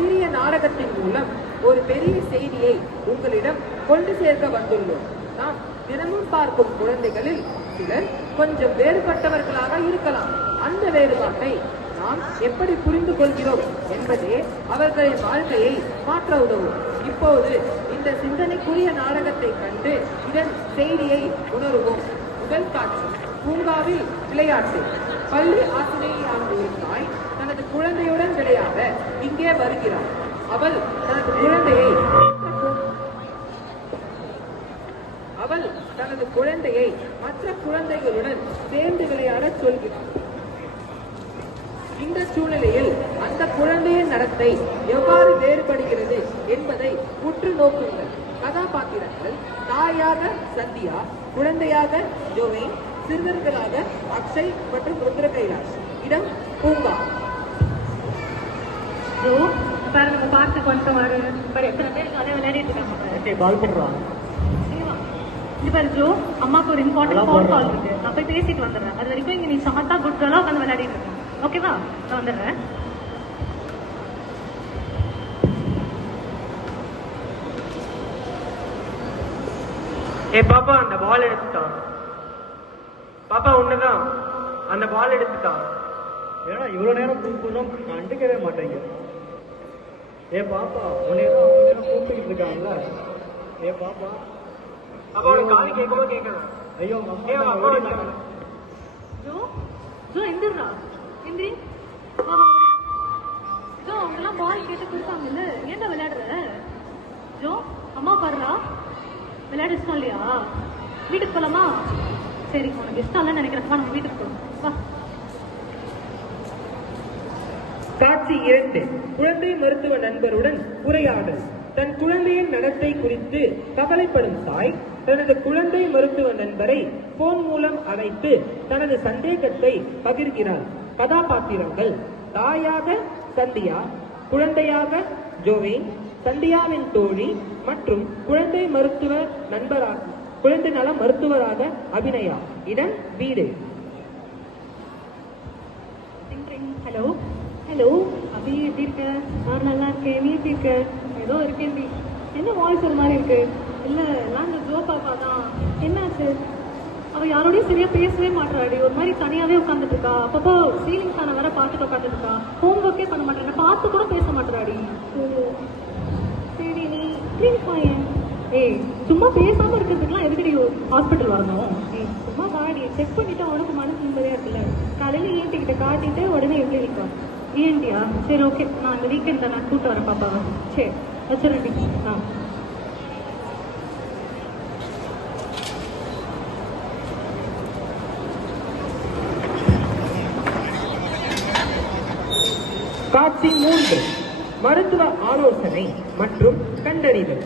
சிறிய நாடகத்தின் மூலம் ஒரு பெரிய செய்தியை உங்களிடம் கொண்டு சேர்க்க வந்துள்ளோம். நாம் தினமும் பார்க்கும் குழந்தைகளில் சிலர் கொஞ்சம் வேறுபட்டவர்களாக இருக்கலாம். அந்த வேறுபாட்டை நாம் எப்படி புரிந்து கொள்கிறோம் என்பதே அவர்களின் வாழ்க்கையை மாற்ற உதவும். இப்போது இந்த சிந்தனைக்குரிய நாடகத்தை கண்டு இதன் செய்தியை உணர்வோம். முதல் காட்சி, பூங்காவில் விளையாட்டு. பள்ளி ஆசிரியையான ஒரு தாய் தனது குழந்தையுடன் விளையாட இங்கே வருகிறார். அவள் தனது குழந்தையை மற்ற குழந்தைகளுடன் சேர்ந்து விளையாட சொல்கிறார். இந்த சூழ்நிலையில் அந்த குழந்தையின் நடத்தை எவ்வாறு வேறுபடுகிறது என்பதை உற்று நோக்குங்கள். கதாபாத்திரங்கள்: தாயாக சந்தியா, குழந்தையாக ஜோவேன், சிறுவர்களாக அக்ஷய் மற்றும் ருத்ர கைலாஷ். இடம் பூங்கா. பாரு, நம்ம பார்த்து கொண்டு வர எத்தனை பேர் அதை விளையாடிட்டு இருக்காங்க. கால் பண்றாங்க. இது பாரு ஜோ, அம்மாக்கு ஒரு இம்பார்ட்டன்ட் ஃபோன் கால் இருக்கு. நான் போய் பேசிட்டு வந்துடுறேன். அது வரைக்கும் இங்க நீ சமத்தா குட் கேர்லா உட்காந்து விளையாடிட்டு இருக்கேன். ஓகேவா? நான் வந்துடுறேன். பாப்பா, அந்த பால் எடுத்துட்டான். பாப்பா உன்னதான் அந்த பால் எடுத்துட்டான். ஏன்னா இவ்வளவு நேரம் கூப்பிடணும், கண்டுக்கவே மாட்டேங்க. பாப்பா, உன்னையதான் கூப்பிட்டு இருக்காங்கல்ல. பாப்பா, அப்பா ஒரு காலி கேட்கவோ கேட்கணும். ஐயோ ஜோ, ஜோ எந்திரா, எந்திரி. ஜோ, அவங்கெல்லாம் பால் கேட்டு கொடுத்தாங்கல்ல, ஏன்டா விளையாடுற? ஜோ, அம்மா பாருடா, விளையாட இஷ்டம் இல்லையா? வீட்டுக்கு போலாமா? சரி, உனக்கு இஷ்டம் இல்லைன்னு நினைக்கிறப்பா நம்ம வீட்டுக்கு போகலாம். வா. காட்சி 2, குழந்தை மருத்துவ நண்பருடன் உரையாடல். தன் குழந்தையின் நடத்தை குறித்து கவலைப்படும் தாய் தனது குழந்தை மருத்துவ நண்பரை போன் மூலம் அழைத்து தனது சந்தேகத்தை பகிர்கிறார். கதாபாத்திரங்கள்: தாயாக சந்தியா, குழந்தையாக ஜோவேன், சந்தியாவின் தோழி மற்றும் குழந்தை நல மருத்துவராக அபிநயா. இடம் வீடு. ஹலோ ஹலோ, அபி எப்படி இருக்க? நான் நல்லா இருக்கேன். நீ எப்படி இருக்க? ஏதோ இருக்கேன். என்ன வாய்ஸ் ஒரு மாதிரி இருக்கு? இல்ல, எல்லாம் இந்த ஜோ பாப்பா தான். என்னாச்சு? அவ யாரோடய சரியா பேசவே மாட்டாடி. ஒரு மாதிரி தனியாவே உட்காந்துட்டு இருக்கா. அப்பப்போ சீலிங் ஃபேனை வேற பார்த்துட்டு உட்காந்துட்டு இருக்கா. ஹோம் ஒர்க்கே பண்ண மாட்டேன். பார்த்து கூட பேச மாட்டாடி. சரி, நீ கிளினிக் போயேன். சும்மா பேசாம இருக்கிறதுக்குலாம் எதுக்கடி ஹாஸ்பிட்டல் வரணும்? சும்மா காடி செக் பண்ணிட்டு அவனுக்கு மனசு நிம்மதியா இருக்குல்ல. காலையில ஏன்டிக்கிட்ட காட்டிட்டு உடனே எப்படி நிற்கும்? ஏன்டியா? சரி, ஓகே, நான் இந்த வீக்கெண்ட் நான் கூப்பிட்டு வரேன் பாப்பாவை. சரி, வச்சுருண்டி. காட்சி 3, மருத்துவ ஆலோசனை மற்றும் கண்டறிதல்.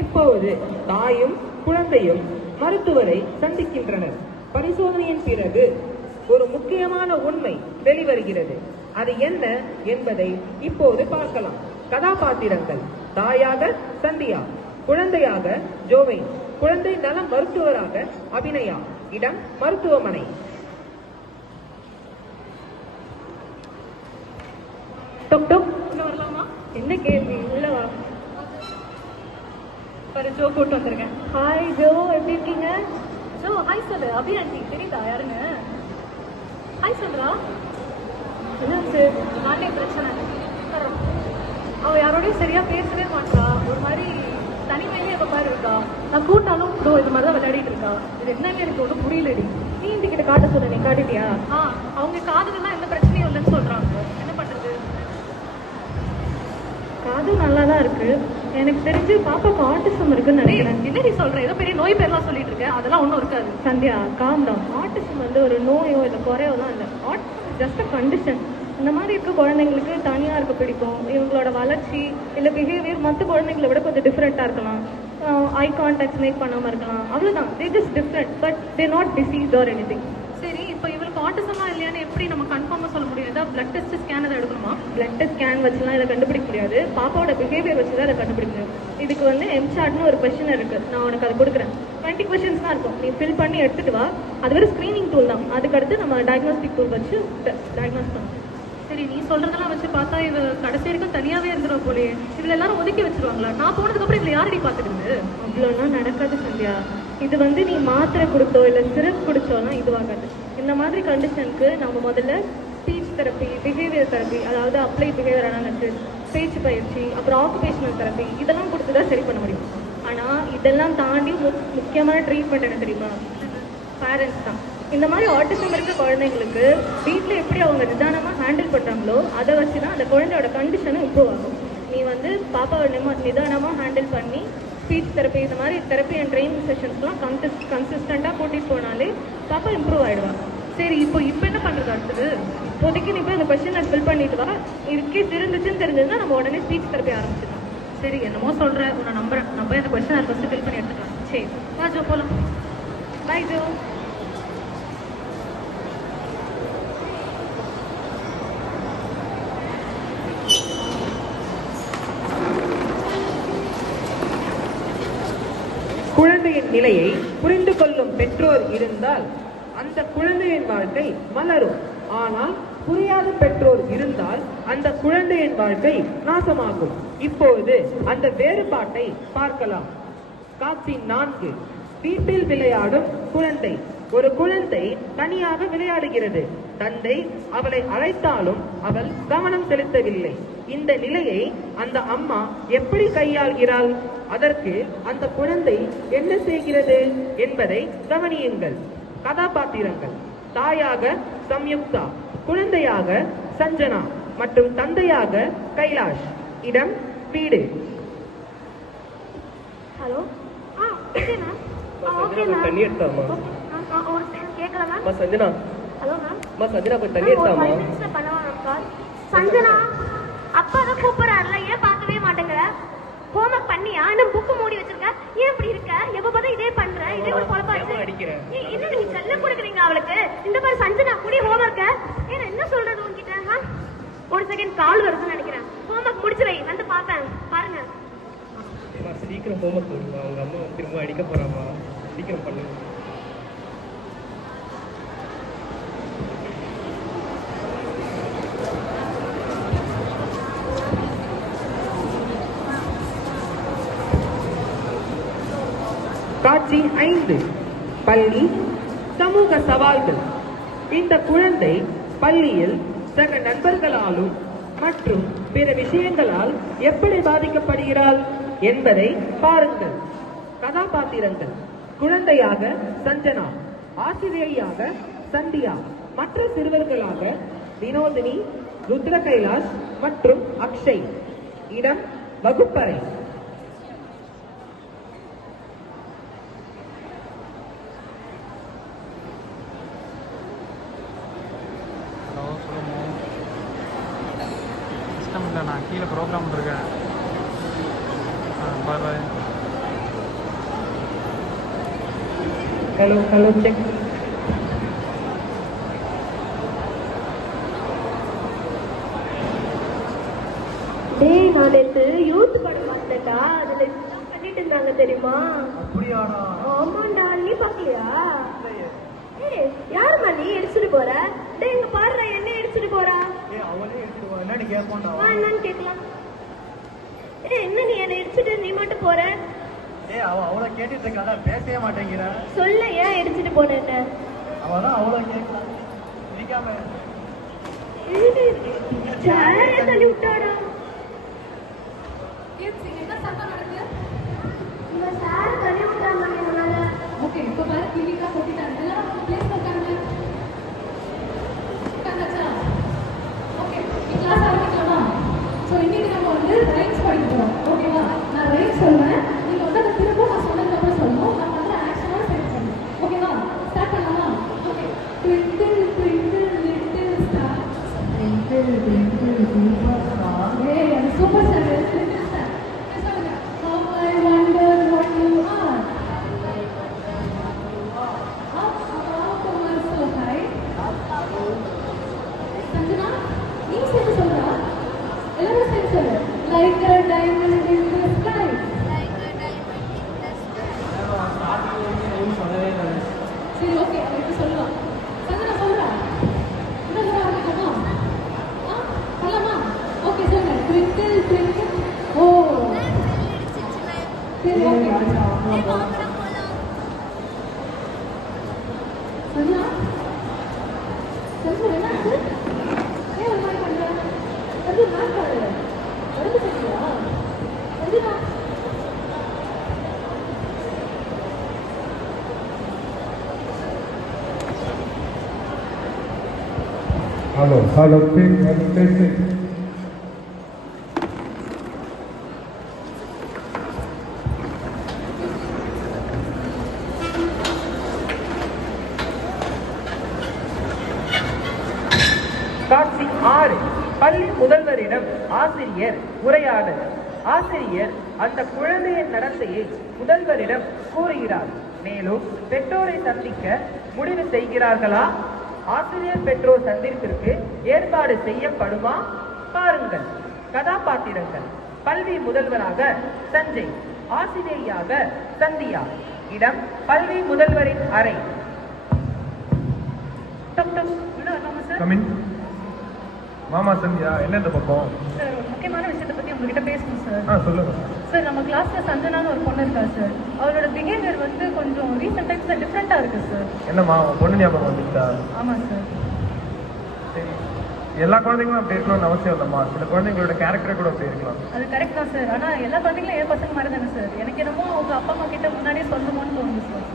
இப்போது தாயும் குழந்தையும் மருத்துவரை சந்திக்கின்றனர். பரிசோதனையின் பிறகு ஒரு முக்கியமான உண்மை வெளிவருகிறது. அது என்ன என்பதை இப்போது பார்க்கலாம். கதாபாத்திரங்கள்: தாயாக சந்தியா, குழந்தையாக ஜோவேன், குழந்தை நல மருத்துவராக அபிநயா. இடம் மருத்துவமனை. வரலாமா? என்ன கேள்வி? உள்ளவா? ஜோ கூட்டு வந்திருக்கேன். ஹாய் ஜோ, எப்படி இருக்கீங்க? ஜோ ஹாய் சொல்லு. அபி ஆண்டி தெரியுதா யாருன்னு? ஹாய் சொல்றா. என்னாச்சு? நானே பிரச்சனை. அவ யாரோடய சரியா பேசவே மாட்டா. ஒரு மாதிரி தனிமையிலே எப்ப பாரு இருக்கா. நான் கூட்டாலும் இது மாதிரிதான் விளையாடிட்டு இருக்கா. இது என்னன்னு எனக்கு ஒன்றும் புரியலடி. நீ இந்த கிட்ட காட்ட சொல்ல, நீ காட்டிட்டியா? அவங்க காதுலாம் எந்த பிரச்சனையும் இல்லைன்னு சொல்றாங்க. என்ன பண்றது? காது நல்லாதான் இருக்கு. எனக்கு தெரிஞ்சு பாப்பாக்கு ஆட்டிசம் இருக்குன்னு நினைக்கிறேன். என்னடி சொல்றேன்? ஏதோ பெரிய நோய் பேர்லாம் சொல்லிட்டு இருக்கேன். அதெல்லாம் ஒன்றும் இருக்காது. Sandhya, calm down. ஆட்டிசம் ஒரு நோயோ இல்லை குறையோலாம் இல்லை. Autism just a condition. இந்த மாதிரி இருக்க குழந்தைங்களுக்கு தனியாக இருக்க பிடிக்கும். இவங்களோட வளர்ச்சி இல்லை பிஹேவியர் மற்ற குழந்தைங்களை விட கொஞ்சம் டிஃப்ரெண்ட்டாக இருக்கலாம். ஐ கான்டாக்ட் மேக் பண்ணாமல் இருக்கலாம். அவ்வளோதான். They just different, but they not deceased or anything. சரி, இப்போ இவளுக்கு ஆட்டிசமாக இல்லையான்னு எப்படி நம்ம கன்ஃபார்மாக சொல்ல முடியும்? ஏதாவது பிளட் டெஸ்ட் ஸ்கேன் எதாவது எடுக்கணுமா? பிளட் டெஸ்ட் ஸ்கேன் வச்சுலாம் இதை கண்டுபிடிக்க முடியாது. பாப்பாவோட பிஹேவியர் வச்சு தான் அதை கண்டுபிடிக்க முடியும். இதுக்கு எம்சாட்னு ஒரு கொஸ்டின் இருக்குது. நான் உனக்கு அதை கொடுக்குறேன். 20 கொஸ்டின்ஸ் தான் இருக்கும். நீ ஃபில் பண்ணி எடுத்துகிட்டு வா. அது ஒரு ஸ்க்ரீனிங் டூல் தான். அதுக்கடுத்து நம்ம டயக்னோஸ்டிக் டூல் வச்சு டயக்னோஸ் பண்ணணும். சரி, சரி நீ சொல்றதெல்லாம் வச்சு பார்த்தா இவ கடைசி வரைக்கும் தனியாவே இருந்துடும் போலயே. இதுல எல்லாரும் ஒதுக்கி வச்சிருவாங்களா? நான் போனதுக்கு அப்புறம் இதுல யாரடி பாத்துக்கிறது? அவ்வளோலாம் நடக்காது சந்தியா. இது வந்து நீ மாத்திரை கொடுத்தோ இல்ல சிரப் குடிச்சோன்னா இதுவாகாது. இந்த மாதிரி கண்டிஷனுக்கு நம்ம முதல்ல ஸ்பீச் தெரப்பி, பிஹேவியர் தெரப்பி, அதாவது அப்ளை பிஹேவியர் அனாலிசிஸ், பேச்சு பயிற்சி, அப்புறம் ஆக்குபேஷனல் தெரப்பி இதெல்லாம் கொடுத்து தான் சரி பண்ண முடியும். ஆனால் இதெல்லாம் தாண்டி முக்கியமான ட்ரீட்மெண்ட் என்ன தெரியுமா? பேரண்ட்ஸ் தான். இந்த மாதிரி ஆட்டிசம் இருக்க குழந்தைங்களுக்கு வீட்டில் எப்படி அவங்க நிதானமாக ஹேண்டில் பண்ணுறாங்களோ அதை வச்சு தான் அந்த குழந்தையோட கண்டிஷனும் இம்ப்ரூவ் ஆகும். நீ வந்து பாப்பாவை நிதானமாக ஹேண்டில் பண்ணி ஸ்பீச் தெரப்பி இந்த மாதிரி தெரப்பி அண்ட் ட்ரைனிங் செஷன்ஸ்லாம் கன்சிஸ்டண்ட்டாக கூட்டிகிட்டு போனாலே பாப்பா இம்ப்ரூவ் ஆகிடுவாங்க. சரி இப்போ என்ன பண்ணுறது அடுத்தது? இப்போதைக்கு நீ போய் அந்த கொஸ்டினை ஃபில் பண்ணிட்டு வா. இதுக்கே தெரிஞ்சிச்சுன்னு தெரிஞ்சதுன்னா நம்ம உடனே ஸ்பீச் தெரப்பி ஆரம்பிச்சிடலாம். சரி என்னமோ சொல்கிறேன், உன்னை நம்புறேன். நம்ம போய் அந்த கொஸ்டினை ஃபஸ்ட்டு ஃபில் பண்ணி எடுத்துக்கலாம். சரி வா ஜோ போகலாம். பாய் ஜோ. குழந்தையின் நிலையை புரிந்து கொள்ளும் பெற்றோர் இருந்தால் அந்த குழந்தையின் வாழ்க்கை மலரும். ஆனால் புரியாத பெற்றோர் இருந்தால் அந்த குழந்தையின் வாழ்க்கை நாசமாகும். இப்போது அந்த வேறுபாட்டை பார்க்கலாம். காட்சி 4. வீட்டில் விளையாடும் குழந்தை. ஒரு குழந்தை தனியாக விளையாடுகிறது. தந்தை அவளை அழைத்தாலும் அவள் கவனம் செலுத்தவில்லை. இந்த நிலையை அந்த அம்மா எப்படி கையாள்கிறாள்? அதற்கு அந்த குழந்தை என்ன செய்கிறது என்பதை கவனியுங்கள். கதாபாத்திரங்கள்: தாயாக சம்யுக்தா, குழந்தையாக சஞ்சனா மற்றும் தந்தையாக கைலாஷ். இடம் வீடு. Hello. Okay ma'am. Okay ma'am. தண்ணி எடுத்தாமா? ஒரு செகண்ட் கேட்கல ma'am. Sanjana. Hello ma'am. Sanjana போய் தண்ணி எடுத்தாமா? ஒரு 5 நிமிஷம் பண்ணுவா மேம் கால். சஞ்சனா அப்பா தான் கூப்பிடுறாருல, ஏன் பார்க்கவே மாட்டேங்கிற? ஹோம்வொர்க் பண்ணியா? இன்னும் புக்கு மூடி வச்சிருக்க. ஏன் இப்படி இருக்க? எப்ப பார்த்தா இதே பண்ற, இதே ஒரு பொழப்பா இருக்கு. என்ன நீங்க செல்ல கொடுக்குறீங்க அவளுக்கு? இந்த மாதிரி சஞ்சனா கூடி ஹோம்வொர்க்க. ஏன்னா என்ன சொல்றது உன்கிட்ட? ஒரு செகண்ட் கால் வருதுன்னு நினைக்கிறேன். ஹோம்வொர்க் முடிச்சு வை, வந்து பாப்பேன். பாருங்க. சீக்கிரம் ஹோம்வொர்க் பண்ணுவா. அவங்க அம்மா திரும்ப அடிக்க போறாமா? சீக்கிரம் பண்ணு. காட்சி 5. பள்ளி, சமூக சவால்கள். இந்த குழந்தை பள்ளியில் சக நண்பர்களாலும் மற்றும் பிற விஷயங்களால் எப்படி பாதிக்கப்படுகிறாள் என்பதை பாருங்கள். கதாபாத்திரங்கள்: குழந்தையாக சஞ்சனா, ஆசிரியையாக சந்தியா, மற்ற சிறுவர்களாக வினோதினி, ருத்ர கைலாஷ் மற்றும் அக்ஷய். இடம் வகுப்பறை. நான் கீழே ப்ரோக்ராம் இருக்கேன். Bye bye. Hello check. டேய், நான் நேற்று யூத் படம் பார்த்தேன்டா. அதுல பண்ணிட்டு இருந்தாங்க தெரியுமா? அப்படியாடா? ஆமாண்டா. நீ பாக்கலையா? ஏய், யாருமா நீ எடுத்துட்டு போற? டேய் இங்க பாருடா, என்ன எடுத்துட்டு போறா? அவளே எடுத்துட்டு வா. என்னன்னு கேட்பான்டா. வா, என்னன்னு கேட்கலாம். ஏய், என்ன நீ என்ன எடுத்துட்டு நீ மட்டும் போற? அவளை கேட்டுட்டு இருக்காளா? பேசவே மாட்டேங்கிற. சொல்ல, ஏன் எடுத்துட்டு போனேன்னு? அவதான் அவளை கேட்கலாம். நிக்காம சேரே தள்ளி விட்டாடா. இவ சேர தள்ளி விட்டாங்க என்னால. ஓகே, இப்போ பாரு கிளிக்கா போட்டுட்டாங்க. எல்லாரும் பிளேஸ் உட்காருங்க. உட்கார்ந்தாச்சா? ஓகே, கிளாஸ் ஆரம்பிக்கலாமா? ஸோ இன்னைக்கு நம்ம வந்து ரைம்ஸ் படிக்க போகிறோம். ஓகேவா? நான் ரைம்ஸ் சொல்லுவேன். நீங்கள் வந்து அதை திரும்ப நான் சொன்னதுக்கப்புறம் சொல்லணும். நம்ம வந்து ஆக்ஷனோட ஸ்டார்ட் பண்ணணும். ஓகேவா? ஸ்டார்ட் பண்ணலாமா? Okay. Twinkle twinkle little star, twinkle twinkle super star. ஏய், அது சூப்பர் ஸ்டார். Little star. சொல்லுங்க. How I wonder what you are. Up above the world so high. Sanjana, நீ சேர்ந்து சொல்றா. எல்லாரும் சேர்ந்து சொல்லு. Like a diamond in the sky. சரி, ஓகே, அவருக்கு சொல்லலாம். சஞ்சனா சொல்றா. என்ன சொல்ல ஆரம்பிக்கணுமா? Hello, testing. காட்சி 6. பள்ளி முதல்வரிடம் ஆசிரியர் உரையாடல். ஆசிரியர் அந்த குழந்தையின் நடத்தையை முதல்வரிடம் கூறுகிறார். மேலும் பெற்றோரை சந்திக்க முடிவு செய்கிறார்களா? ஆசிரியர் பெற்றோர் சந்திப்பிற்கு ஏற்பாடு செய்யப்படுமா? பாருங்கள். கதாபாத்திரங்கள்: பள்ளி முதல்வராக சஞ்சய், ஆசிரியையாக சந்தியா. இடம் பள்ளி முதல்வரின் அறை. மாமா சந்தியா, என்ன இந்த பக்கம்? சார், ஒரு முக்கியமான விஷயத்தை பத்தி உங்ககிட்ட பேசணும் சார். சொல்லுங்க சார், நம்ம கிளாஸ்ல சஞ்சனான்னு ஒரு பொண்ணு இருக்கா சார். அவளோட பிஹேவியர் வந்து கொஞ்சம் ரீசெண்ட் டைம்ஸ்ல டிஃப்ரெண்டா இருக்கு சார். என்னம்மா உன் பொண்ணு ஞாபகம் வந்துட்டா? ஆமா சார். சரி, எல்லா குழந்தைங்களும் அப்படி இருக்கணும்னு அவசியம் இல்லைம்மா. சில குழந்தைங்களோட கேரக்டரை கூட அப்படி இருக்கலாம். அது கரெக்ட் தான் சார். ஆனா எல்லா குழந்தைங்களும் என் பசங்க மாதிரி தானே சார். எனக்கு என்னமோ அவங்க அப்பா அம்மா கிட்ட முன்னாடியே சொல்லணும்னு தோணுது சார்.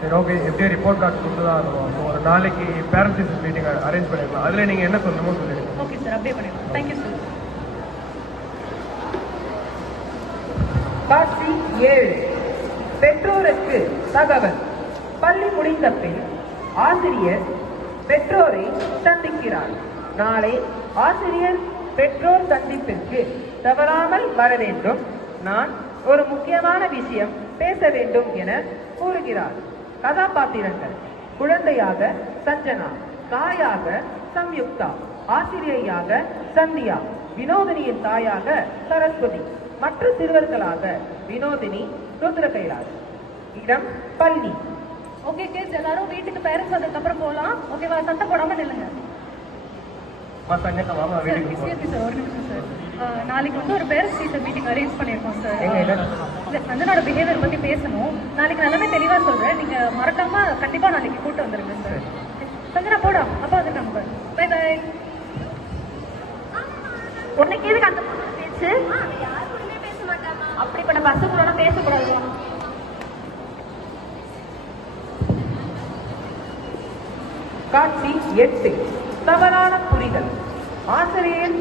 சரி, ஓகே. எப்படியும் ரிப்போர்ட் கார்டு கொடுத்து தான் ஆகணும். ஸோ ஒரு நாளைக்கு பேரண்ட்ஸ் டீச்சர்ஸ் மீட்டிங் அரேஞ்ச் பண்ணிருக்கலாம். அதில் நீங்கள் என்ன சொல்லணுமோ சொல்லிடுங்க. ஓகே சார், அப்படியே பண்ணிடுறோம். Thank you sir. காட்சி 7. பெற்றோருக்கு தகவல். பள்ளி முடிந்த பின் ஆசிரியர் பெற்றோரை சந்திக்கிறார். நாளை ஆசிரியர் பெற்றோர் சந்திப்பிற்கு தவறாமல் வர வேண்டும். நான் ஒரு முக்கியமான விஷயம் பேச வேண்டும் என கூறுகிறார். கதாபாத்திரங்கள்: குழந்தையாக சஞ்சனா, தாயாக சம்யுக்தா, ஆசிரியையாக சந்தியா, வினோதினியின் தாயாக சரஸ்வதி, மற்ற சிறுவர்களாக வினோதினி, ருத்ர கைலாஷ். இடம் பள்ளி. ஓகே கிட்ஸ், எல்லாரும் வீட்டுக்கு பேரண்ட்ஸ் வந்ததுக்கு அப்புறம் போலாம். ஓகேவா? சண்டை போடாம நில்லுங்க. சார், எக்ஸ்கியூஸ் மீ சார், ஒரு நிமிஷம் சார். நாளைக்கு வந்து ஒரு பேரண்ட்ஸ் டீச்சர் மீட்டிங் அரேஞ்ச் பண்ணியிருக்கோம் சார். இல்லை, சஞ்சனோட பிஹேவியர் பற்றி பேசணும். நாளைக்கு நான் எல்லாமே தெளிவாக சொல்கிறேன். நீங்கள் மறக்காம கண்டிப்பாக நாளைக்கு கூப்பிட்டு வந்துடுங்க சார். சஞ்சனா போடா, அப்பா வந்துட்டாங்க பாரு. Bye bye. உனக்கு எதுக்கு அந்த பேச்சு? யார் கூடவே பேச மாட்டாமா? அப்படிப்பட்ட பசங்களோட பேசக்கூடாது. காட்சி 8. தவறான புரிதல். ஆசிரியரின்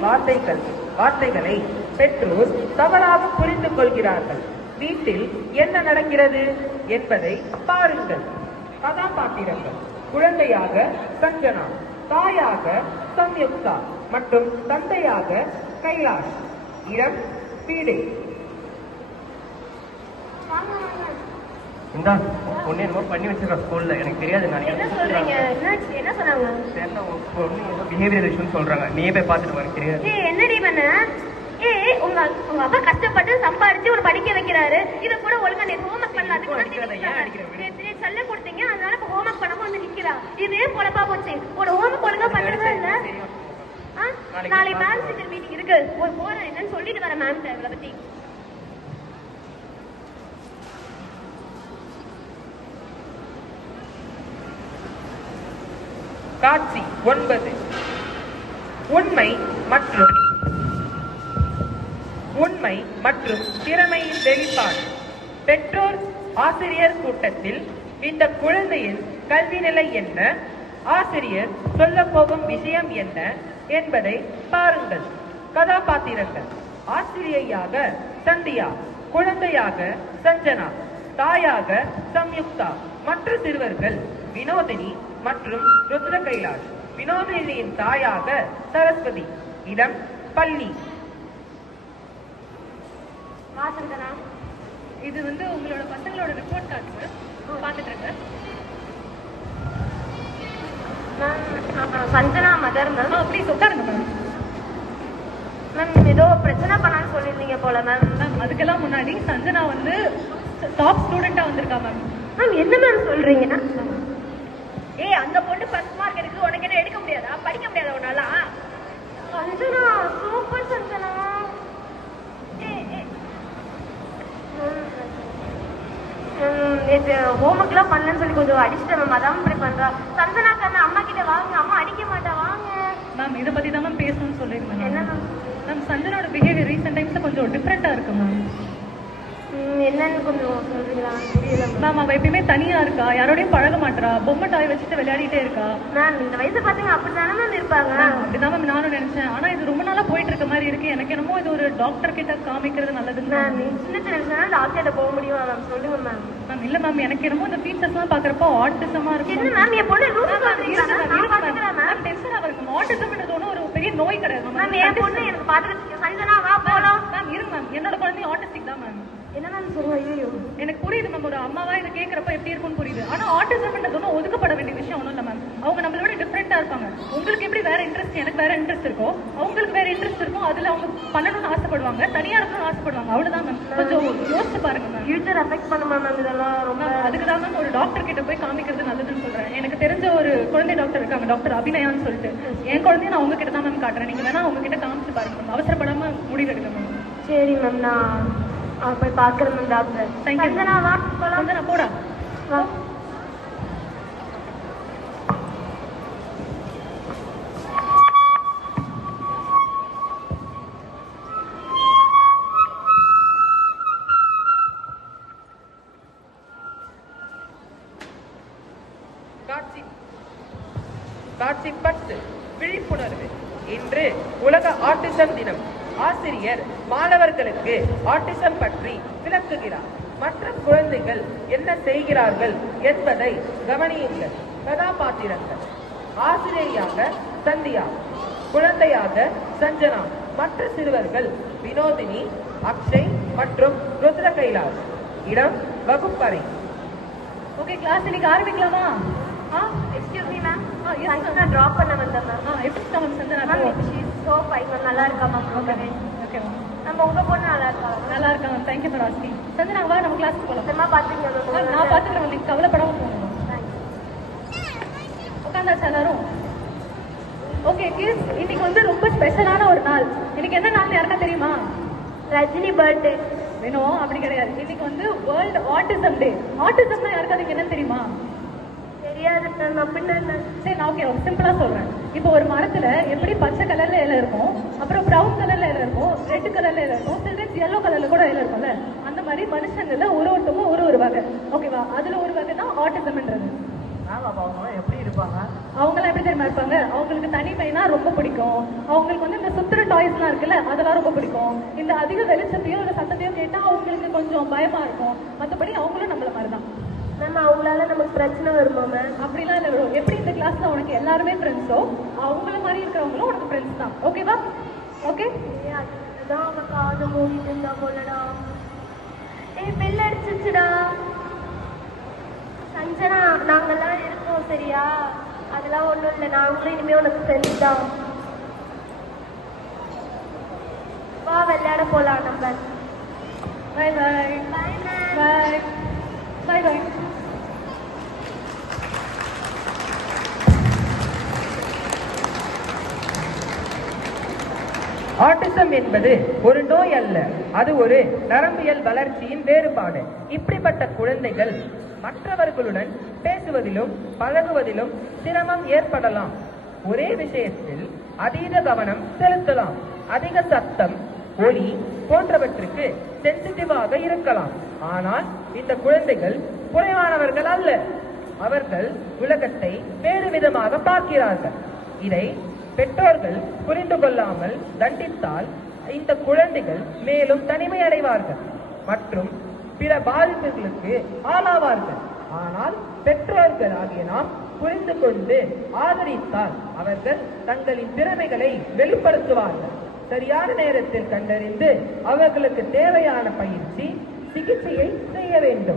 வார்த்தைகளை பெற்றோர் தவறாக புரிந்து கொள்கிறார்கள். வீட்டில் என்ன நடக்கிறது என்பதை பாருங்கள். கதாபாத்திரங்கள்: குழந்தையாக சஞ்சனா, தாயாக சம்யுக்தா மற்றும் தந்தையாக கைலாஷ். இடம் வீடு. இந்தா பொண்ணு என்னமோ பண்ணி வச்சிருக்கா ஸ்கூல்ல. எனக்கு தெரியாது. நான் என்ன சொல்றீங்க? என்ன சொன்னாங்க? தெரியல, உங்க பொண்ணு ஏதோ பிஹேவியர் இஷ்யூன்னு சொல்றாங்க. நீயே போய் பார்த்துட்டு வர. தெரியாது. என்னடி பண்ண? உங்க அப்பா கஷ்டப்பட்டு சம்பாதிச்சு ஒரு படிக்க வைக்கிறாரு. இத கூட ஒழுங்கா நீ ஹோம்வொர்க் பண்ணாத சொல்ல கொடுத்தீங்க. அதனால இப்ப ஹோம்வொர்க் பண்ணாம வந்து நிக்கிறா. இதே பொழப்பா போச்சு. ஒரு ஹோம்வொர்க் ஒழுங்கா பண்றதா இல்ல. நாளைக்கு பேரண்ட்ஸ் டீச்சர் மீட்டிங் இருக்கு. போறேன், என்னன்னு சொல்லிட்டு வரேன் மேம் இவளை பத்தி. காட்சி 9. உண்மை மற்றும் திறமையின் வெளிப்பாடு. பெற்றோர் ஆசிரியர் கூட்டத்தில் இந்த குழந்தையின் கல்வி நிலை என்ன, ஆசிரியர் சொல்ல போகும் விஷயம் என்ன என்பதை பாருங்கள். கதாபாத்திரங்கள்: ஆசிரியையாக சந்தியா, குழந்தையாக சஞ்சனா, தாயாக சம்யுக்தா, மற்ற சிறுவர்கள் வினோதினி மற்றும் ருத்ர கைலாஷ். வினோதினியின் தாயாக சரஸ்வதி. இடம் பள்ளி. இது வந்து உங்களோட பசங்களோட ரிப்போர்ட் கார்டு சார். பார்த்துட்டு இருங்க. Sanjana mother ma'am. ப்ளீஸ் உட்காருங்க மேம். மேம் ஏதோ பிரச்சனை பண்ணான்னு சொல்லியிருந்தீங்க போல மேம். மேம், அதுக்கெல்லாம் முன்னாடி சஞ்சனா வந்து டாப் ஸ்டூடெண்டா வந்திருக்கா மேம். மேம் என்ன மேம் சொல்றீங்க? அந்த பொண்ணு ஃபர்ஸ்ட் மார்க் எடுத்து உனக்கு என்ன எடுக்க முடியாதா? படிக்க முடியாதா உன்னால? சஞ்சனா சூப்பர் சஞ்சனா. நேற்று ஹோம்ஒர்க்லாம் பண்ணலன்னு சொல்லி கொஞ்சம் அடிச்சிட்டேன் மேம். அதான் இப்படி பண்றா. சந்தனா கண்ணா அம்மா கிட்ட வாங்க, அம்மா அடிக்க மாட்டா, வாங்க. மேம் இதை பத்தி தான் மேம் பேசணும்னு சொல்லியிருந்தேன். என்ன மேம்? மேம் சந்தனோட பிஹேவியர் ரீசெண்ட் டைம்ஸ்ல கொஞ்சம் டிஃப்ரெண்டா இருக்கு மேம். என்னன்னு கொஞ்சம் சொல்றீங்களா? புரியல மேம். அவ எப்பயுமே தனியா இருக்கா, யாரோடையும் பழக மாட்டா, பொம்மை டாய் வச்சுட்டு விளையாடிட்டே இருக்கா. மேம். இந்த வயசு பாத்தீங்க அப்படிதானே மேம் இருப்பாங்க. அப்படிதான் மேம் நானும் நினைச்சேன். ஆனா இது ரொம்ப நாளா போயிட்டு இருக்க மாதிரி இருக்கு. எனக்கு என்னமோ இது ஒரு டாக்டர் கிட்ட காமிக்கிறது நல்லதுன்னு மேம். சின்ன சின்ன விஷயம் டாக்டர்கிட்ட போக முடியுமா மேம்? சொல்லுங்க மேம். மேம் இல்ல மேம், எனக்கு என்னமோ இந்த ஃபீச்சர்ஸ் எல்லாம் பாக்குறப்போ ஆட்டிசமா இருக்கு. என்ன மேம் என் பொண்ணு லூசு சொல்றீங்களா? நான் பாத்துக்கிறேன் மேம். டென்ஷனா இருக்கு. ஆட்டிசம்ன்றது ஒன்றும் ஒரு பெரிய நோய் கிடையாது மேம். என் பொண்ணு எனக்கு பாத்துக்கிறேன். சஞ்சனா வா போலாம். மேம் இருங்க மேம், என்னோட குழந்தை ஆட்டிஸ்டிக் தான் மேம். என்ன மேம் சொல்லுங்க? ஐயோ எனக்கு புரியுது மேம், ஒரு அம்மாவா இதை கேட்கறப்ப எப்படி இருக்கும்னு புரியுது. ஆனா ஆட்டிசம்ன்றது ஒன்றும் ஒதுக்கப்பட வேண்டிய விஷயம் ஒன்றும் இல்லை மேம். அவங்க நம்மளோட டிஃப்ரெண்டா இருப்பாங்க. உங்களுக்கு எப்படி வேற இன்ட்ரெஸ்ட், எனக்கு வேற இன்ட்ரெஸ்ட் இருக்கோ, அவங்களுக்கு வேற இன்ட்ரெஸ்ட் இருக்கும். அதுல அவங்க பண்ணணும்னு ஆசைப்படுவாங்க, தனியா இருக்கணும்னு ஆசைப்படுவாங்க. அவ்வளவுதான் மேம். கொஞ்சம் யோசிச்சு பாருங்க மேம். ஃபியூச்சர் அஃபெக்ட் பண்ணுமா மேம் இதெல்லாம்? ரொம்ப அதுக்கு தான் மேம் ஒரு டாக்டர் கிட்ட போய் காமிக்கிறது நல்லதுன்னு சொல்றேன். எனக்கு தெரிஞ்ச ஒரு குழந்தை டாக்டர் இருக்காங்க, டாக்டர் அபிநயான்னு சொல்லிட்டு. என் குழந்தைய நான் உங்ககிட்ட தான் மேம் காட்டுறேன். நீங்க வேணா அவங்க கிட்ட காமிச்சு பாருங்க மேம். அவசரப்படாம முடிவெடுங்க மேம். சரி மேம். நான் போய் பார்க்குறேன் மேம் டாக்டர். சஞ்சனா வா போலாம். சஞ்சனா போடா வா. காட்சி 10 விழிப்புணர்வு. இன்று உலக ஆட்டிசம் தினம். ஆசிரியர் மாணவர்களுக்கு ஆட்டிசம் பற்றி விளக்குகிறார். மற்ற குழந்தைகள் என்ன செய்கிறார்கள் என்பதை கவனியுங்கள். கதாபாத்திரங்கள்: ஆசிரியையாக சந்தியா, குழந்தையாக சஞ்சனா, மற்ற சிறுவர்கள் வினோதினி, அக்ஷய் மற்றும் ருத்ர கைலாஷ். இடம் வகுப்பறை. ஓகே கிளாஸ் இன்னைக்கு ஆரம்பிக்கலாமா? Excuse me ma'am. Sanjana drop பண்ண வந்தேன் மேம். எப்படி ma'am Sanjana? Ma'am she is so fine ma'am. நல்லா இருக்கா மேம்? ரொம்பவே. Okay ma'am. நம்ம உங்க பொண்ணு நல்லா இருக்கா? நல்லா இருக்கா ma'am. Thank you for asking. Sanjana வா நம்ம கிளாஸ்க்கு போலாம். சும்மா பாத்துங்க மேம். நான் பாத்துக்கிறேன் மேம். நீங்க கவலைப்படாம போங்க மேம். உட்காந்தாச்சு எல்லாரும்? ஓகே கிட்ஸ், இன்னைக்கு வந்து ரொம்ப ஸ்பெஷலான ஒரு நாள். இன்னைக்கு என்ன நாள் யாருன்னா தெரியுமா? ரஜினி பர்த்டே. வேணும் அப்படி கிடையாது. இன்னைக்கு வந்து வேர்ல்டு ஆட்டிசம் டே. ஆட்டிசம்னா யாருக்காவது என்ன தெரியுமா? தெரியாது மேம். அப்படின்னா சரி நான் ஓகே சிம்பிளா சொல்றேன். இப்போ ஒரு மரத்துல எப்படி பச்சை கலர்ல இலை இருக்கும், அப்புறம் பிரவுன் கலர்ல இலை இருக்கும், ரெட் கலர்ல இலை இருக்கும், சில்ட்ரன்ஸ் எல்லோ கலர்ல கூட இலை இருக்கும்ல. அந்த மாதிரி மனுஷங்கள்ல ஒருத்தவங்க ஒரு வகை. ஓகேவா? அதுல ஒரு வகை தான் ஆட்டிசம்ன்றது. எப்படி இருப்பாங்க? அவங்களாம் எப்படி தெரியுமா இருப்பாங்க? அவங்களுக்கு தனிமைனா ரொம்ப பிடிக்கும். அவங்களுக்கு வந்து இந்த சுத்துற டாய்ஸ்லாம் இருக்குல்ல, அதெல்லாம் ரொம்ப பிடிக்கும். இந்த அதிக வெளிச்சத்தையும் இல்ல சத்தத்தையும் கேட்டா அவங்களுக்கு கொஞ்சம் பயமா இருக்கும். மற்றபடி அவங்களும் நம்மள மாதிரிதான். மேம் அவங்களால நமக்கு பிரச்சனை வருமா மேம்? அப்படிலாம் இல்லை. எப்படி இந்த கிளாஸ்ல உனக்கு எல்லாருமே ஃப்ரெண்ட்ஸோ அவங்கள மாதிரி இருக்கிறவங்களும் உனக்கு ஃப்ரெண்ட்ஸ் தான். ஓகேவா? ஓகே. அதுதான் அவன் காது மூடிட்டு இருந்தா போலடா. பெல் அடிச்சிச்சுடா. சஞ்சனா நாங்கெல்லாம் இருக்கோம் சரியா? அதெல்லாம் ஒண்ணும் இல்லை. நாங்களும் இனிமே உனக்கு ஃப்ரெண்ட்ஸ் தான். வா விளையாட போலாம் நம்ம. Bye bye. Bye bye bye bye. Autism என்பது ஒரு நோய் அல்ல, அது ஒரு நரம்பியல் வளர்ச்சியின் வேறுபாடு. இப்படிப்பட்ட குழந்தைகள் மற்றவர்களுடன் பேசுவதிலும் பழகுவதிலும் சிரமம் ஏற்படலாம். ஒரே விஷயத்தில் அதீத கவனம் செலுத்தலாம். அதிக சத்தம், ஒலி போன்றவற்றுக்கு சென்சிட்டிவாக இருக்கலாம். ஆனால் இந்த குழந்தைகள் குறைவானவர்கள் அல்ல. அவர்கள் உலகத்தை வேறு விதமாக பார்க்கிறார்கள். இதை பெற்றோர்கள் புரிந்து கொள்ளாமல் தண்டித்தால் இந்த குழந்தைகள் மேலும் தனிமை அடைவார்கள் மற்றும் பிற பாதிப்புகளுக்கு ஆளாவார்கள். ஆனால் பெற்றோர்கள் ஆகிய நாம் புரிந்து கொண்டு ஆதரித்தால் அவர்கள் தங்களின் திறமைகளை வெளிப்படுத்துவார்கள். சரியான நேரத்தில் கண்டறிந்து அவர்களுக்கு தேவையான பயிற்சி, சிகிச்சையை செய்ய வேண்டும்.